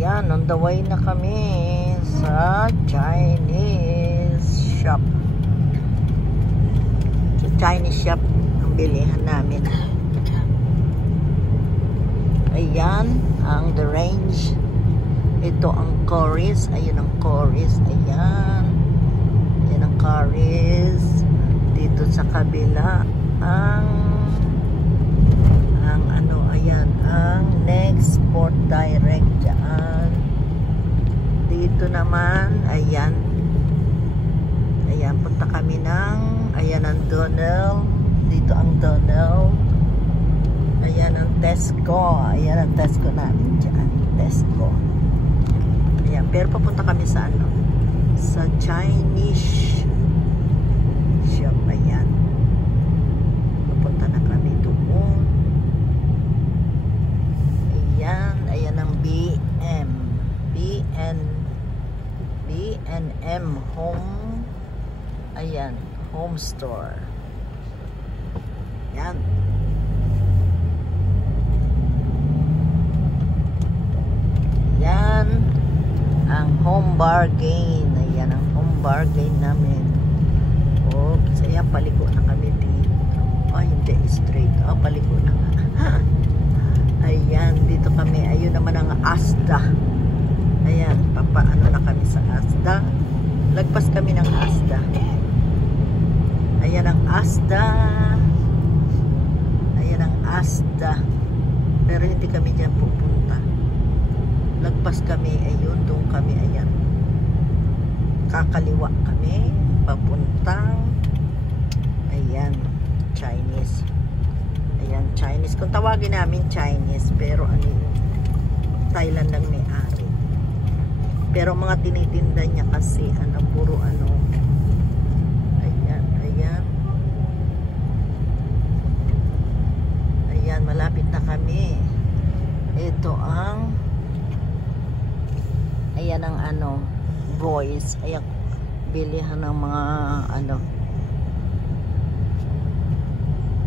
Ayan, on the way na kami sa Chinese shop. Sa Chinese shop ang bilihan namin. Ayan, ang the range. Ito ang Coris. Ayun ang Coris. Ayan. Ayan ang Coris. Dito sa kabila ang ano, ayan, ang Next Port Direct dyan. Dito naman, ayan. Ayan, punta kami ng, ayan ang Donald. Dito ang Donald. Ayan ang Tesco. Ayan ang Tesco namin dyan. Tesco. Ayan, pero papunta kami sa ano? Sa Chinese shop. Ayan. Papunta na kami doon. Ayan. Ayan ang B&M Home. Ayan. Home store. Ayan. Ayan. Ang home bargain. Ayan ang home bargain namin. Oops. Ayan, paliko na kami dito. Oh, hindi. Straight. Oh, paliko na nga. Ayan, dito kami. Ayun naman ang Asda. Ayan, papaano na kami sa Asda. Lagpas kami ng Asda. Ayan ang Asda. Ayan ang Asda. Pero hindi kami dyan pupunta. Lagpas kami, ayun, doon kami, ayan. Kakaliwa kami, papuntang, ayan, Chinese. Ayan, Chinese. Kung tawagin namin Chinese, pero ano yun, Thailand ang may-ari. Pero mga tinitinda niya kasi, ano, puro ano, ayan, ayan. Ayan, malapit na kami. Ito ang, ayan ang ano, boys. Ayan, bilihan ng mga ano,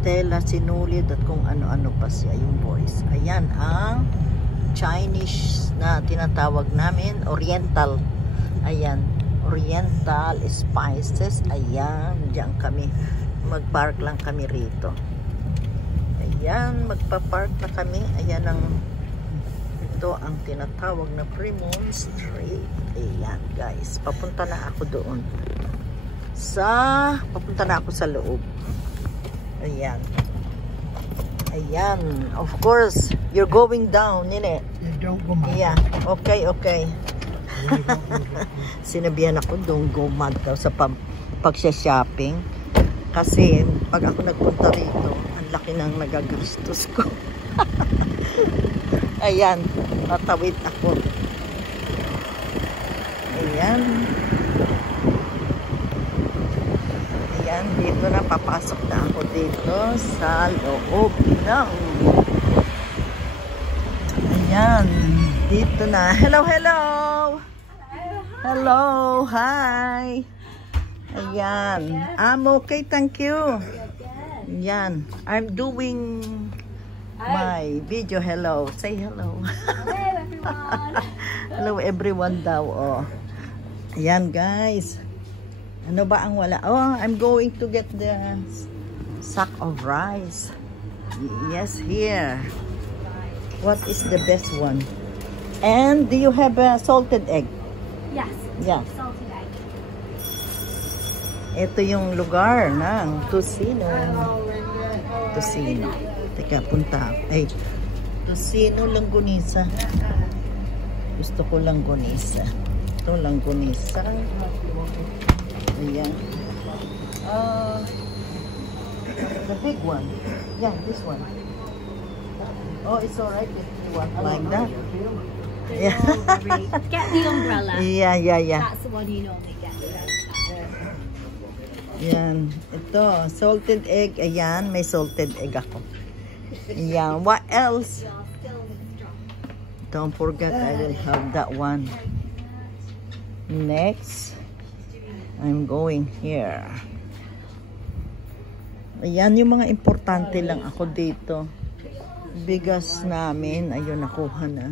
tela, sinulid at kung ano-ano pa siya yung boys. Ayan ang Chinese na tinatawag namin, Oriental. Ayan, Oriental Spices. Ayan, diyan kami. Mag-park lang kami rito. Ayan, magpa-park na kami. Ayan ang, ito ang tinatawag na Fremont Street. Ayan guys, papunta na ako doon papunta na ako sa loob. Ayan, ayan, of course you're going down, nene. Don't go mad. Yeah, okay, okay. Sinabihan ako, don't go mad daw sa pagsya-shopping kasi pag ako nagpunta rito, ang laki ng nagagastos ko. Ayan, tatawid ako. Ayan. Ayan, dito na, papasok na ako dito sa loob ng. Ayan, dito na. Hello, hello! Hello, hi! Ayan, I'm okay, thank you. Ayan, I'm doing my video. Hello, say hello. Hello everyone. Hello everyone daw. Oh. Ayan guys. Ano ba ang wala? Oh, I'm going to get the sack of rice. Yes, here. What is the best one? And do you have a salted egg? Yes. Yeah. Salted egg. Ito yung lugar ng Tocino. Tocino. Teka, punta. Ay, Tocino Langgonisa. Gusto ko Langgonisa. Ito Langgonisa. Ayan. The big one. Yeah, this one. Oh, it's alright if you want like that. Yeah. Get the umbrella. Yeah, yeah, yeah. That's the one you normally get. Yan. Ito, salted egg. Ayan, may salted egg ako. Ayan. What else? Don't forget, I will have that one. Next, I'm going here. Ayan, yung mga importante lang ako dito. Bigas namin, ayun, nakuha na.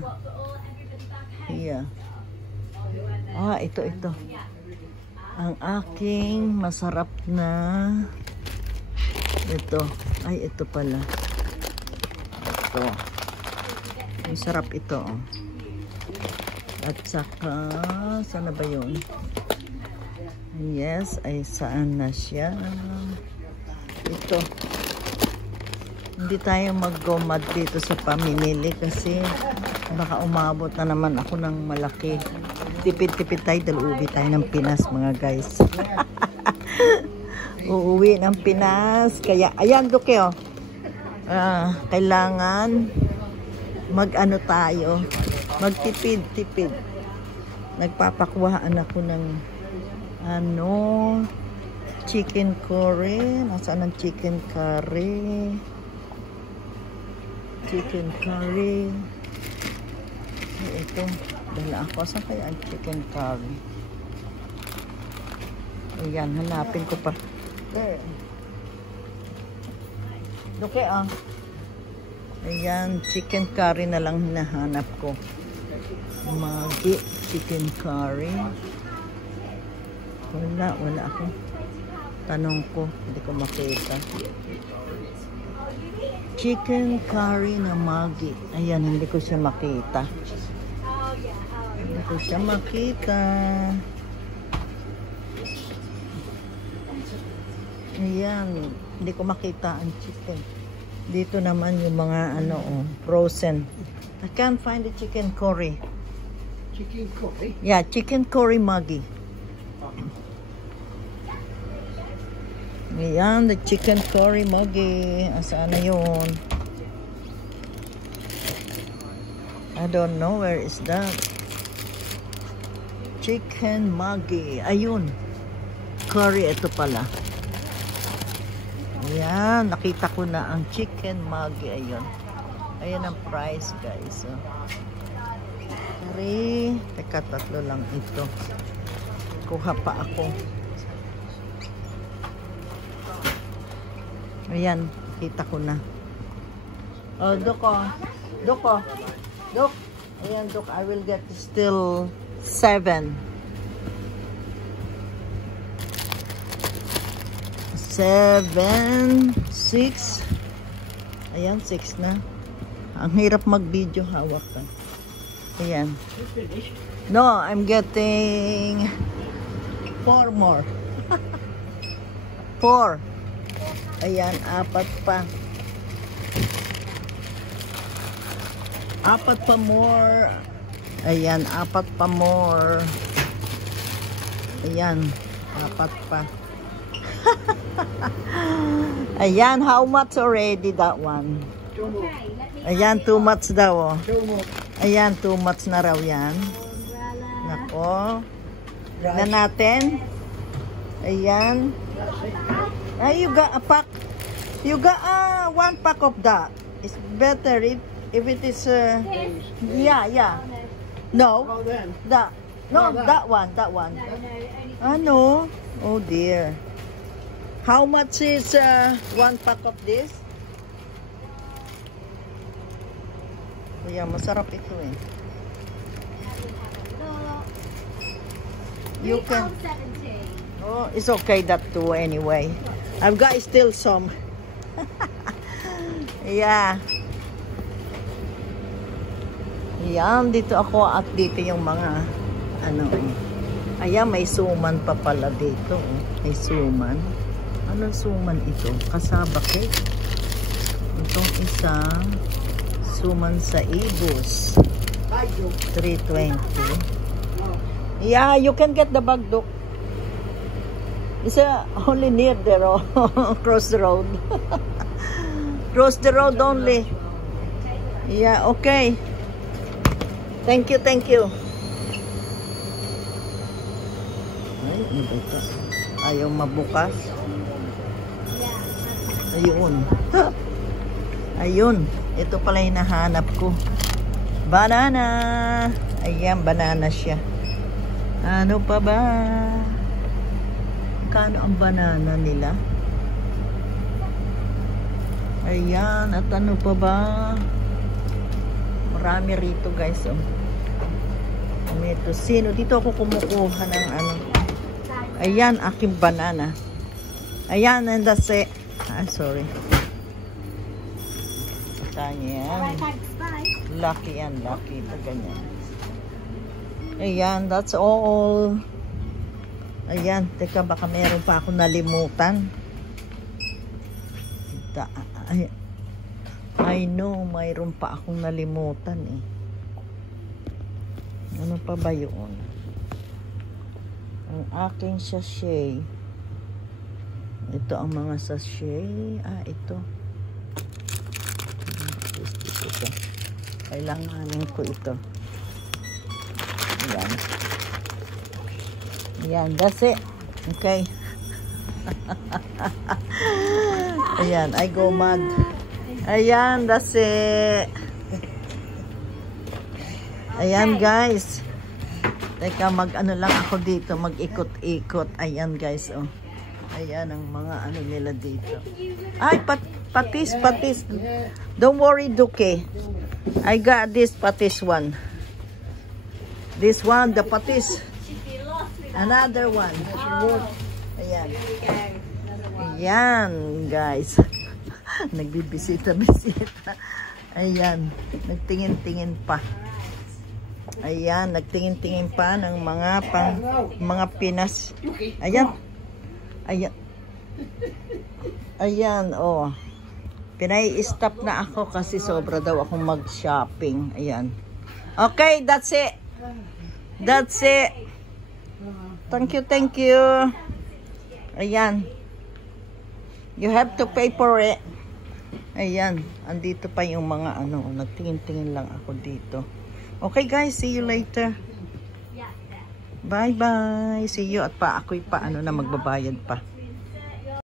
Yeah. Ito. Ang aking masarap na ito. Ito pala. Ito. Masarap ito. At saka, saan na ba yun? Yes, saan na siya? Ito. Hindi tayo mag-gomad dito sa pamimili kasi baka umabot na naman ako ng malaki. Tipid-tipid tayo dahil uuwi tayo ng Pinas, mga guys. Uuwi ng Pinas. Kaya, ayan, Duke, oh. Kailangan mag-ano tayo. Magtipid-tipid. Nagpapakuhaan ako ng chicken curry. Nasaan ang chicken curry? Chicken curry. Ito. Dala ako. Saan kaya ang chicken curry? Ayan, hanapin ko pa. There. Okay, Ayan, chicken curry na lang hinahanap ko. Maggi chicken curry. Wala ako. Tanong ko, hindi ko makita. Chicken curry na Maggi. Ayan, hindi ko siya makita. Hindi ko siya makita. Ayan, hindi ko makita ang chicken. Dito naman yung mga frozen. I can't find the chicken curry. Chicken curry? Yeah, chicken curry Maggi. Ayan, the chicken curry Maggi. Asaan na yun? I don't know where is that. Chicken Maggi. Ayun. Curry, ito pala. Ayan, nakita ko na ang chicken Maggi. Ayun. Ayan ang price, guys. Curry. Teka, 3 lang ito. Kuha pa ako. Ayan, kita ko na. Dok. Ayan, Dok, I will get still 7. 7, 6. Ayan, 6 na. Ang hirap mag-video, hawak ka. Ayan. No, I'm getting 4 more. 4. Ayan, 4 pa. 4 pa more. Ayan, 4 pa more. Ayan, 4 pa. Ayan, how much already that one? Ayan, 2 much daw. Ayan, 2 much na raw yan. Nako. Na natin. Ayan. You got a pack. You got 1 pack of that. It's better if it is yeah. No. That one. Ano? Oh dear. How much is 1 pack of this? Kuya, masarap ito eh. You can. Oh, it's okay that too anyway. I've got still some. Yeah. Yan, dito ako at dito yung mga ayan, may suman pa pala dito. May suman. Anong suman ito? Kasaba cake. Itong isang suman sa Ibus. 320. Yeah, you can get the bag, Doc. It's only near there, cross the road. Cross the road only. Yeah, okay. Thank you. Ay, ano ba ito? Ayaw mabukas. Ayun. Ayun. Ito pala hinahanap ko. Banana. Ayan, banana siya. Ano pa ba? Kano ang banana nila? Ayan. At ano pa ba? Marami rito, guys. May tosino. Dito ako kumukuha ng ano. Ayan, aking banana. Ayan, and that's it. Ah, sorry. Kita niyo yan. Alright, thanks. Bye. Lucky yan, lucky. Pag ganyan. Ayan, that's all. Ayan, teka, baka meron pa ako nalimutan. I know, mayroon pa akong nalimutan eh. Ano pa ba yun? Ang aking sachet. Ito ang mga sachet. Ah, ito. Ito. Kailanganin ko ito. Ayan. Ayan, that's it. Okay. Ayan, I go mad. Ayan, that's it. Ayan, guys. Teka, mag-ano lang ako dito. Mag-ikot-ikot. Ayan, guys, oh. Ayan ang mga ano nila dito. Ay, patis. Don't worry, Duque. I got this patis one. This one, the patis. Another one. Ayan. Ayan, guys. Nagbibisita-bisita. Ayan. Nagtingin-tingin pa. Ayan, nagtingin-tingin pa ng mga Pinas. Ayan. Ayan. Ayan, oh. Pinai-stop na ako kasi sobra daw akong mag-shopping. Ayan. Okay, that's it. That's it. Thank you. Ayan. You have to pay for it. Ayan. Andito pa yung mga ano. Nagtingin-tingin lang ako dito. Okay guys, see you later. Bye-bye. See you. At ako'y pa ano na magbabayad pa.